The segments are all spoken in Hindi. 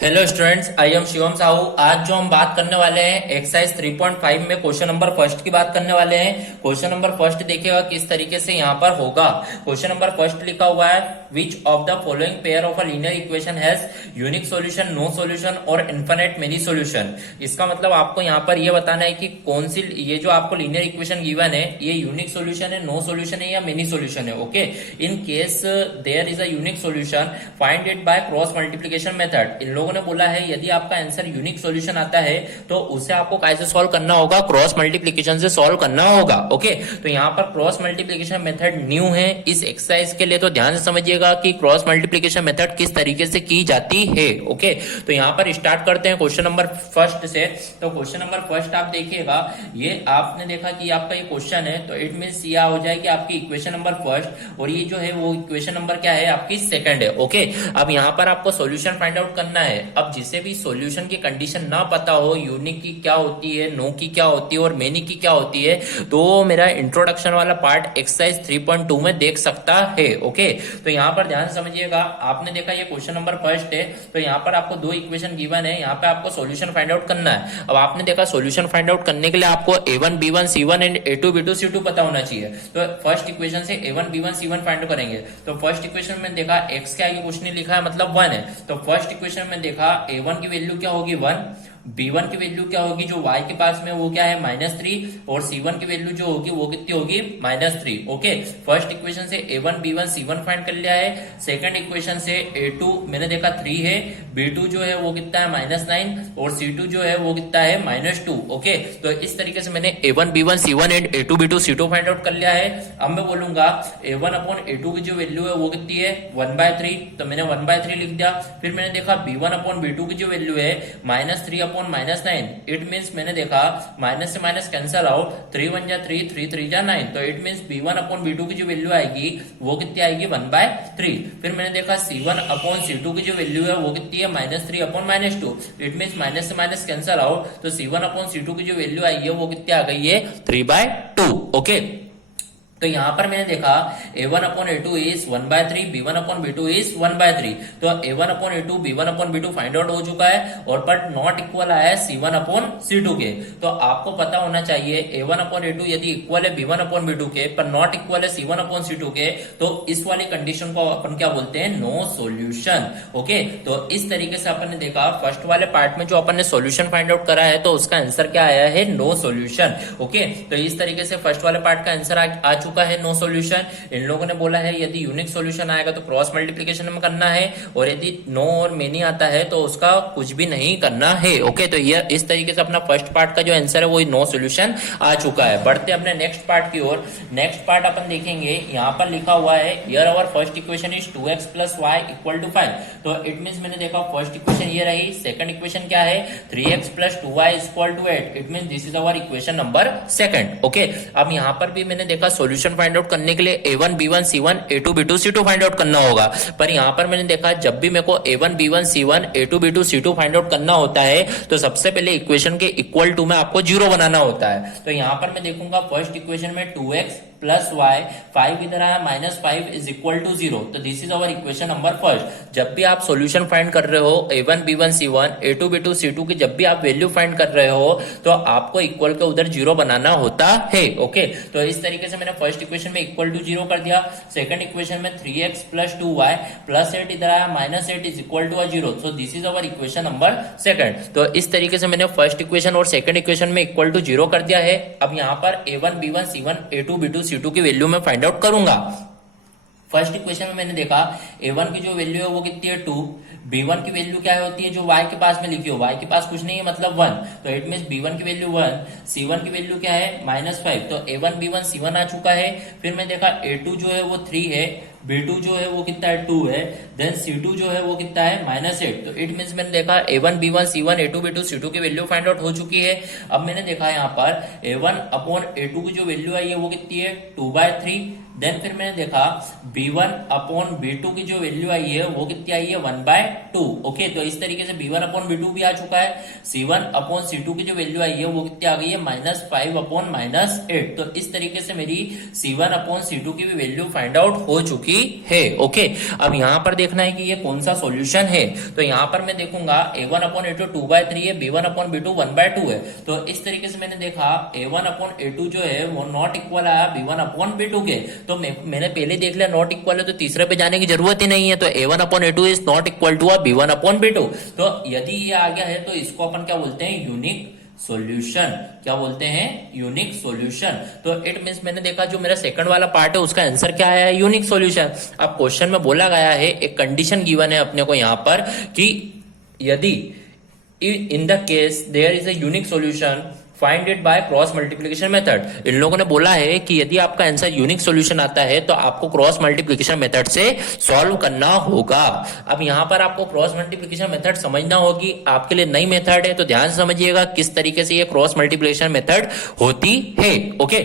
Hello students, I am Shivam Sahu. आज जो हम बात करने वाले हैं एक्सरसाइज 3.5 में क्वेश्चन नंबर फर्स्ट की बात करने वाले हैं। क्वेश्चन नंबर फर्स्ट देखिएगा किस तरीके से यहाँ पर होगा। क्वेश्चन नंबर फर्स्ट लिखा हुआ है, which of the following pair of a linear equation has unique solution, no solution और इन्फिनिट मेनी सॉल्यूशन। इसका मतलब आपको यहाँ पर यह बताना है कि कौन सी ये जो आपको लीनियर इक्वेशन गिवन है ये यूनिक सॉल्यूशन है, नो सॉल्यूशन है या मेनी सॉल्यूशन है। Okay, in case there is a unique solution find it by cross multiplication method. इन लोगों ने बोला है यदि आपका आंसर यूनिक सॉल्यूशन आता है तो उसे आपको कैसे सॉल्व करना होगा, क्रॉस मल्टीप्लिकेशन से सॉल्व करना होगा। ओके, तो यहाँ पर क्रॉस मल्टीप्लिकेशन मेथड न्यू है इस एक्सरसाइज के लिए, तो ध्यान से समझिएगा कि क्रॉस मल्टीप्लिकेशन मेथड किस तरीके से की जाती है। ओके, तो यहाँ पर स्टार्ट करते हैं क्वेश्चन नंबर फर्स्ट से। तो क्वेश्चन नंबर फर्स्ट आप देखिएगा, ये आपने देखा कि आपका ये क्वेश्चन है तो इट मींस ये हो जाएगी आपकी इक्वेशन नंबर फर्स्ट और ये जो है वो इक्वेशन नंबर क्या है आपकी सेकंड है। ओके, अब यहाँ पर आपको सॉल्यूशन फाइंड आउट करना है। अब जिसे भी सॉल्यूशन की कंडीशन ना पता हो, यूनिक की क्या होती है, नो की क्या होती है और मेनी की क्या होती है, तो मेरा इंट्रोडक्शन वाला पार्ट एक्सरसाइज 3.2 में देख सकता है। ओके, तो यहाँ पर ध्यान समझिएगा, आपने देखा ये क्वेश्चन नंबर फर्स्ट है तो यहाँ पर आपको दो इक्वेशन गिवन है, यहाँ पे आपको सॉल्यूशन फाइंड आउट करना है। अब आपने देखा सॉल्यूशन फाइंड आउट करने के लिए आपको a1 b1 c1 and a2 b2 c2 पता होना चाहिए। तो फर्स्ट इक्वेशन से a1 b1 c1 फाइंड करेंगे। तो फर्स्ट इक्वेशन में देखा x के आगे कुछ नहीं लिखा है मतलब 1 है, तो फर्स्ट इक्वेशन में देखा a1 की वैल्यू क्या होगी 1, b1 की वैल्यू क्या होगी जो y के पास में वो क्या है -3 और c1 की वैल्यू जो होगी वो कितनी होगी -3। ओके, फर्स्ट इक्वेशन से a1 b1 c1 फाइंड कर लिया है। सेकंड इक्वेशन से a2 मैंने देखा 3 है, b2 जो है वो कितना है -9 और c2 जो है वो कितना है -2। ओके, तो इस तरीके से मैंने a1 b1 c1 and a2 b2 c2 find out कर लिया है। अब मैं बोलूंगा a1 अपॉन a2 की जो वैल्यू है वो कितनी है 1/3, तो मैंने 1/3 लिख दिया। फिर मैंने देखा b1 अपॉन b2 की जो वैल्यू है -3 अपॉन -9, इट मींस मैंने देखा माइनस से माइनस कैंसल आउट, 3 1 जा 3, 3 3 जा 9, तो it means b1 upon b2 की जो वैल्यू आएगी वो कितनी आएगी 1/3। फिर मैंने देखा c1 अपॉन c2 की जो वैल्यू है वो कितनी है -3 अपॉन -2, इट मींस माइनस से माइनस कैंसल आउट, तो c1 अपॉन c2 की जो वैल्यू आई है वो कितनी आ गई है 3/2। ओके, तो यहां पर मैंने देखा a1 upon a2 is 1/3, b1 upon b2 is 1/3, तो a1 upon a2 b1 upon b2 find out हो चुका है और बट नॉट इक्वल आया है c1 अपॉन c2 के। तो आपको पता होना चाहिए a1 अपॉन a2 यदि इक्वल है b1 अपॉन b2 के पर नॉट इक्वल है c1 अपॉन c2 के, तो इस वाली कंडीशन को अपन क्या बोलते हैं, नो सॉल्यूशन। ओके, तो इस तरीके से अपन ने देखा फर्स्ट वाले पार्ट में जो अपन ने सॉल्यूशन फाइंड आउट करा है तो उसका आंसर क्या आया है, नो सॉल्यूशन। ओके, तो इस तरीके से फर्स्ट वाले पार्ट का आंसर आ चुका है नो सॉल्यूशन। इन लोगों ने बोला है यदि यूनिक सॉल्यूशन आएगा तो क्रॉस मल्टीप्लिकेशन में करना है और यदि नो और मेनी आता है तो उसका कुछ भी नहीं करना है। ओके, तो ये इस तरीके से अपना फर्स्ट पार्ट का जो आंसर है वो नो सॉल्यूशन आ चुका है। बढ़ते अपने नेक्स्ट पार्ट की ओर। नेक्स्ट पार्ट अपन देखेंगे, यहाँ पर लिखा हुआ है here our first equation is 2x + y = 5, तो इट मींस मैंने देखा फर्स्ट इक्वेशन ये रही, सेकंड इक्वेशन क्या है 3x + 2y = 8, it means this is our equation number second. Okay, अब यहाँ पर भी मैंने देखा सॉल्यूशन फाइंड आउट करने के लिए a1 b1 c1 a2 b2 c2 find out करना होगा, पर यहां पर मैंने देखा जब भी मेरे को a1 b1 c1 a2 b2 c2 find out करना होता है तो सबसे पहले इक्वेशन के इक्वल टू में आपको 0 बनाना होता है। तो यहां पर मैं देखूंगा फर्स्ट इक्वेशन में 2x + y, 5 इधर आया -5 = 0, तो this is our equation number first. जब भी आप सॉल्यूशन फाइंड कर रहे हो a1 b1 c1 a2 b2 c2 की जब भी आप वैल्यू फाइंड कर रहे हो तो आपको इक्वल के उधर 0 बनाना होता है। ओके, तो इस तरीके से मैंने फर्स्ट इक्वेशन में इक्वल टू 0 कर दिया। सेकंड इक्वेशन में 3x + 2y +8 इधर आया -8 = 0, so this is our equation number second. तो इस तरीके से मैंने फर्स्ट इक्वेशन और सेकंड इक्वेशन में इक्वल टू 0 कर दिया है। अब यहाँ पर a1 b1 c1 a2 b2 c2 की वैल्यू मैं फाइंड आउट करूंगा। फर्स्ट इक्वेशन में मैंने देखा a1 की जो वैल्यू है वो कितनी है 2, b1 की वैल्यू क्या होती है जो y के पास में लिखी हो, y के पास कुछ नहीं है मतलब 1, तो इट मींस b1 की वैल्यू 1, c1 की वैल्यू क्या है -5, तो a1 b1 c1 आ चुका है। फिर मैं देखा a2 जो है वो 3 है, b2 जो है वो कितना है 2 है, देन c2 जो है वो कितना है -8, तो इट मींस मैंने देखा a1 b1 c1 a2 b2 c2 की वैल्यू फाइंड आउट हो चुकी है। अब मैंने देखा यहाँ पर a1 अपॉन a2 की जो वैल्यू आई है वो कितनी है 2/3, देन फिर मैंने देखा b1 अपॉन b2 की जो वैल्यू आई है वो कितनी आई है 1/2। ओके, तो इस तरीके से b1 अपॉन b2 भी आ चुका है। c1 अपॉन c2 की जो वैल्यू आई है वो कितनी आ गई है -5 अपॉन -8। तो इस तरीके से मेरी c1 अपॉन c2 की भी वैल्यू फाइंड आउट हो चुकी है। ओके, अब यहाँ पर देखना है कि ये कौन सा सॉल्यूशन है। तो यहाँ पर मैं देखूंगा a1 अपॉन a2 2/3 है, b1 अपॉन b2 1/2 है। तो इस तरीके से मैंने देखा a1 अपॉन a2 जो है वो नॉट इक्वल आया b1 अपॉन b2 के। तो मैंने पहले देख लिया नॉट इक्वल है, तो तीसरे पे जाने की जरूरत ही नहीं है। तो a1 upon a2 is not equal to b1 upon b2। तो यदि ये आ गया है तो इसको अपन क्या बोलते हैं, यूनिक सॉल्यूशन। क्या बोलते हैं, यूनिक सॉल्यूशन। तो इट मींस मैंने देखा जो मेरा सेकंड वाला पार्ट है उसका आंसर क्या है, यूनिक सॉल्यूशन। अब क्वेश्चन में बोला गया है, एक कंडीशन गिवन है अपने को यहाँ पर कि यदि in the case there is a unique solution find it by cross multiplication method. इन लोगों ने बोला है कि यदि आपका आंसर यूनिक सॉल्यूशन आता है तो आपको क्रॉस मल्टीप्लिकेशन मेथड से सॉल्व करना होगा। अब यहां पर आपको क्रॉस मल्टीप्लिकेशन मेथड समझना होगी, आपके लिए नई मेथड है तो ध्यान से समझिएगा किस तरीके से ये क्रॉस मल्टीप्लिकेशन मेथड होती है। ओके,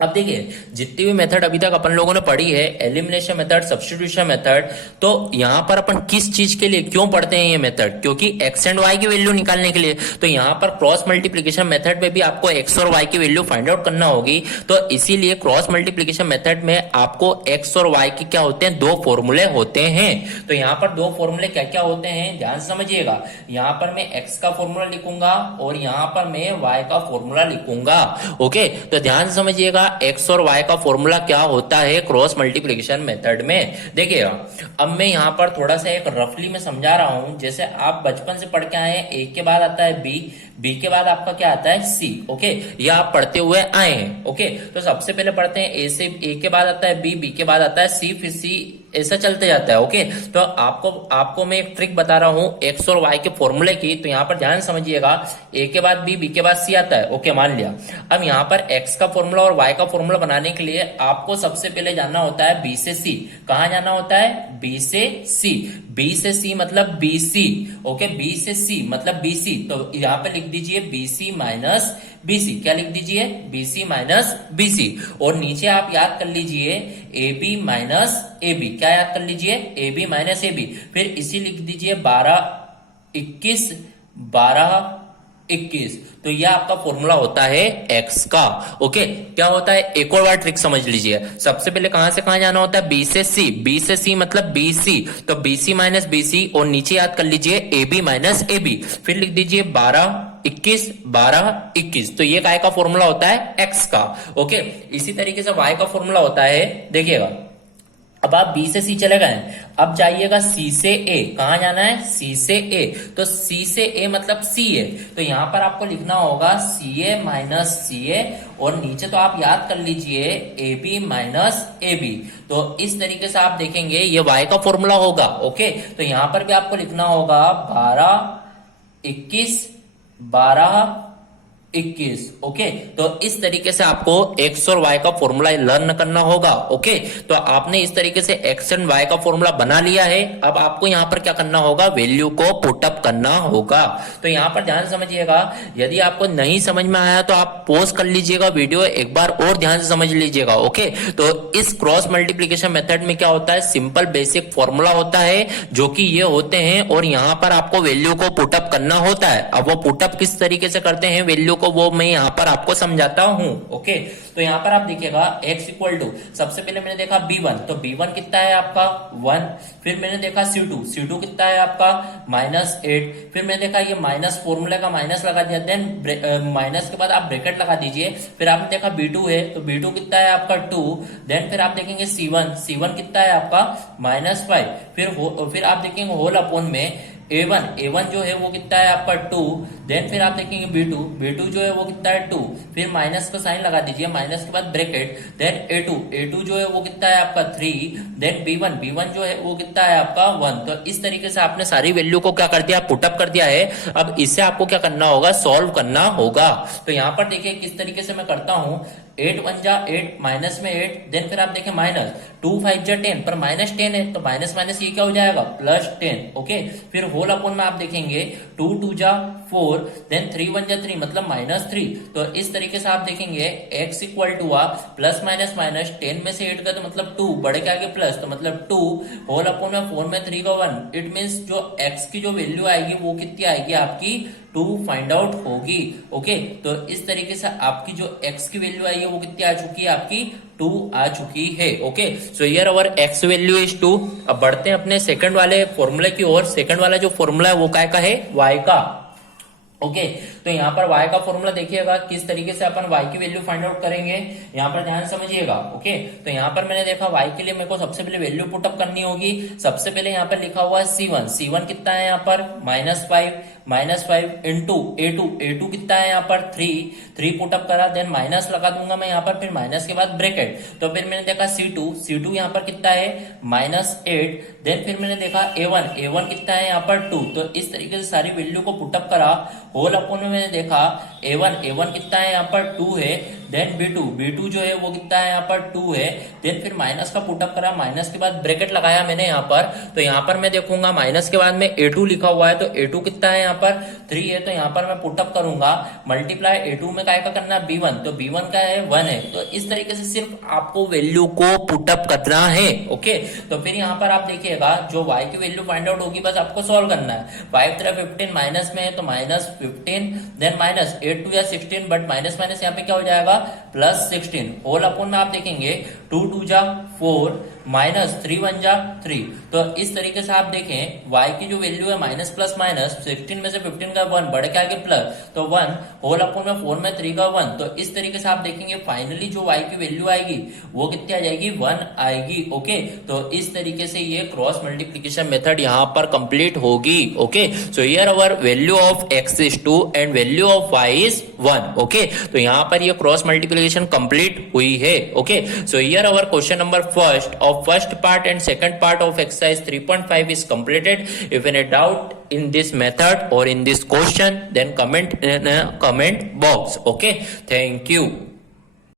अब देखिए जितनी भी मेथड अभी तक अपन लोगों ने पढ़ी है, एलिमिनेशन मेथड, सब्स्टिट्यूशन मेथड, तो यहां पर अपन किस चीज के लिए क्यों पढ़ते हैं ये मेथड, क्योंकि एक्स एंड वाई की वैल्यू निकालने के लिए। तो यहां पर क्रॉस मल्टीप्लिकेशन मेथड में भी आपको एक्स और वाई की वैल्यू फाइंड आउट करना होगी। तो इसीलिए क्रॉस मल्टीप्लिकेशन मेथड में आपको एक्स और वाई के क्या होते हैं, दो फॉर्मूले होते हैं। तो यहां पर दो फॉर्मूले क्या क्या होते हैं ध्यान से समझिएगा। यहां पर मैं एक्स का फॉर्मूला लिखूंगा और यहां पर मैं वाई का फॉर्मूला लिखूंगा। ओके, तो ध्यान से समझिएगा एक्स और वाई का फॉर्मूला क्या होता है क्रॉस मल्टीप्लिकेशन मेथड में। देखिएगा अब मैं यहां पर थोड़ा सा एक रफली में समझा रहा हूं। जैसे आप बचपन से पढ़ के आए हैं, ए के बाद आता है बी, बी के बाद आपका क्या आता है सी। ओके, ये आप पढ़ते हुए आए हैं। ओके, तो सबसे पहले पढ़ते हैं ए से, ए के बाद आता है बी, बी के बाद आता है सी, फिर सी, ऐसा चलते जाता है। ओके, तो आपको मैं एक ट्रिक बता रहा हूं एक्स और वाई के फॉर्मूले की। तो यहां पर ध्यान समझिएगा, ए के बाद बी, बी के बाद सी आता है। ओके, मान लिया। अब यहां पर एक्स का फॉर्मूला और वाई का फॉर्मूला बनाने के लिए आपको सबसे पहले जानना होता है बी से सी। कहां जाना होता है, बी से सी। बी से सी मतलब बी सी। ओके, बी से सी मतलब बी सी। तो यहां पे लिख दीजिए B C minus B C. क्या लिख दीजिए, B C minus B C. और नीचे आप याद कर लीजिए A B minus A B. क्या याद कर लीजिए, A B minus A B. फिर इसी लिख दीजिए 12 21 12 21। तो यह आपका फॉर्मूला होता है एक्स का। ओके, क्या होता है, एक और बार ट्रिक समझ लीजिए। सबसे पहले कहां से कहां जाना होता है, बी से सी। बी से सी मतलब बी सी। तो B C minus B C और नीचे याद कर लीजिए A B minus A B. फिर लिख दीजिए 12 21 12 21। तो ये काय का फॉर्मूला होता है एक्स का। ओके, इसी तरीके से वाई का फॉर्मूला होता है। देखिएगा अब आप बी से सी चले गए, अब जाइएगा सी से ए। कहां जाना है, सी से ए। तो सी से ए मतलब सी ए। तो यहां पर आपको लिखना होगा सी ए माइनस सी ए और नीचे तो आप याद कर लीजिए A B minus A B. तो इस तरीके से आप देखेंगे ये वाई का फॉर्मूला होगा। ओके, तो यहां पर भी आपको लिखना होगा 12 21 12 21। ओके, तो इस तरीके से आपको एक्स और वाई का फॉर्मूला लर्न करना होगा। ओके, तो आपने इस तरीके से एक्स एंड वाई का फॉर्मूला बना लिया है। अब आपको यहां पर क्या करना होगा, वैल्यू को पुटअप करना होगा। तो यहां पर ध्यान समझिएगा, यदि आपको नहीं समझ में आया तो आप पॉज कर लीजिएगा वीडियो, एक बार और ध्यान से समझ लीजिएगा। ओके, तो इस क्रॉस मल्टीप्लीकेशन मेथड में क्या होता है, सिंपल बेसिक फॉर्मूला होता है जो कि ये होते हैं और यहां पर आपको वैल्यू को पुटअप करना होता है। अब वो पुटअप किस तरीके से करते हैं वैल्यू को, वो मैं यहां पर आपको समझाता हूं। ओके, तो यहां पर आप देखिएगा x इक्वल टू, सबसे पहले मैंने देखा b1, तो b1 कितना है आपका 1। फिर मैंने देखा c2, c2 कितना है आपका -8। फिर मैंने देखा ये माइनस फॉर्मूले का माइनस लगा दिया, देन माइनस के बाद आप ब्रैकेट लगा दीजिए। फिर आपने देखा b2 है, तो b2 कितना है आपका 2। देन फिर आप देखेंगे c1, c1 कितना है आपका -5। फिर आप देखेंगे होल अपॉन में A1 जो है वो कितना है आपका 2। देन फिर आप देखेंगे B2 जो है वो कितना है 2। फिर माइनस का साइन लगा दीजिए, माइनस के बाद ब्रैकेट। देन A2 जो है वो कितना है आपका 3। देन B1 जो है वो कितना है आपका 1। तो इस तरीके से आपने सारी वैल्यू को क्या कर दिया, पुटअप कर दिया है। अब इससे आपको क्या करना होगा, सॉल्व करना होगा। तो यहाँ पर देखिए किस तरीके से मैं करता हूं। 8 1 जा 8, माइनस में 8, देन फिर आप देखें माइनस 2 5 जा 10, पर माइनस 10 है तो माइनस माइनस ये क्या हो जाएगा प्लस 10। ओके, फिर होल अपॉन में आप देखेंगे 2 2 जा 4, देन 3 1 जा 3 मतलब माइनस 3। तो इस तरीके से आप देखेंगे x इक्वल टू हुआ प्लस माइनस माइनस 10 में से 8 का तो मतलब 2, बड़े के आगे प्लस तो मतलब 2, होल अपॉन में 4 में 3 का 1। इट मीन्स जो x की जो वैल्यू आएगी वो कितनी आएगी आपकी 2 फाइंड आउट होगी। ओके, तो इस तरीके से आपकी जो x की वैल्यू आई है वो कितनी आ चुकी है आपकी 2 आ चुकी है। Okay, so here our x value is 2। अब बढ़ते हैं अपने सेकंड वाले फॉर्मूले की ओर। सेकंड वाला जो फॉर्मूला है वो काय का है y का। ओके, तो यहाँ पर y का फॉर्मूला देखिएगा किस तरीके से अपन y की वैल्यू फाइंड आउट करेंगे, यहाँ पर ध्यान समझिएगा। ओके, तो यहाँ पर मैंने देखा y के लिए मेरे को सबसे पहले वैल्यू पुटअप करनी होगी। सबसे पहले यहाँ पर लिखा हुआ है c1, c1 कितना है यहाँ पर -5 इंटू a2 कितना है यहाँ पर 3 पुटअप करा, देन माइनस लगा दूंगा मैं यहाँ पर, फिर माइनस के बाद ब्रैकेट। तो फिर मैंने देखा c2 यहाँ पर कितना है -8, देन फिर मैंने देखा a1 कितना है यहाँ पर 2। तो इस तरीके से सारी वैल्यू को पुटअप करा, होल अपॉन में मैंने देखा a1 कितना है यहाँ पर 2 है, देन b2 जो है वो कितना है यहाँ पर 2 है, देन फिर माइनस का पुटअप करा, माइनस के बाद ब्रैकेट लगाया मैंने यहाँ पर। तो यहाँ पर मैं देखूंगा माइनस के बाद में a2 लिखा हुआ है, तो a2 कितना है यहाँ पर 3 है, तो यहाँ पर मैं पुटअप करूंगा मल्टीप्लाई a2 में काय का करना b1, तो b1 का है 1 है। तो इस तरीके से सिर्फ आपको वैल्यू को पुटअप करना है। ओके, तो फिर यहाँ पर आप देखिएगा जो y की वैल्यू फाइंड आउट होगी बस आपको सॉल्व करना है। 5 3 15 माइनस में है तो -15, देन माइनस 8 2 या 16, बट माइनस माइनस यहाँ पे क्या हो जाएगा +16, होल अपॉन में आप देखेंगे 2 2 जा 4 माइनस 3 1 जा 3। तो इस तरीके से आप देखें y की जो वैल्यू है माइनस प्लस माइनस 16 में से 15 का 1, बड़े के आगे प्लस तो 1, होल अपॉन में 4 में 3 का 1। तो इस तरीके से आप देखेंगे फाइनली जो y की वैल्यू आएगी वो कितनी आ जाएगी 1 आएगी। ओके, तो इस तरीके से ये क्रॉस मल्टीप्लीकेशन मेथड यहाँ पर कंप्लीट होगी। Okay, so here our value of x is 2 and value of y is 1। Okay, तो यहाँ पर ये क्रॉस मल्टीप्लीकेशन कंप्लीट हुई है। Okay, so here our question number first of first part and second part of exercise 3.5 is completed. If any doubt in this method or in this question, then comment in a comment box. Okay, thank you.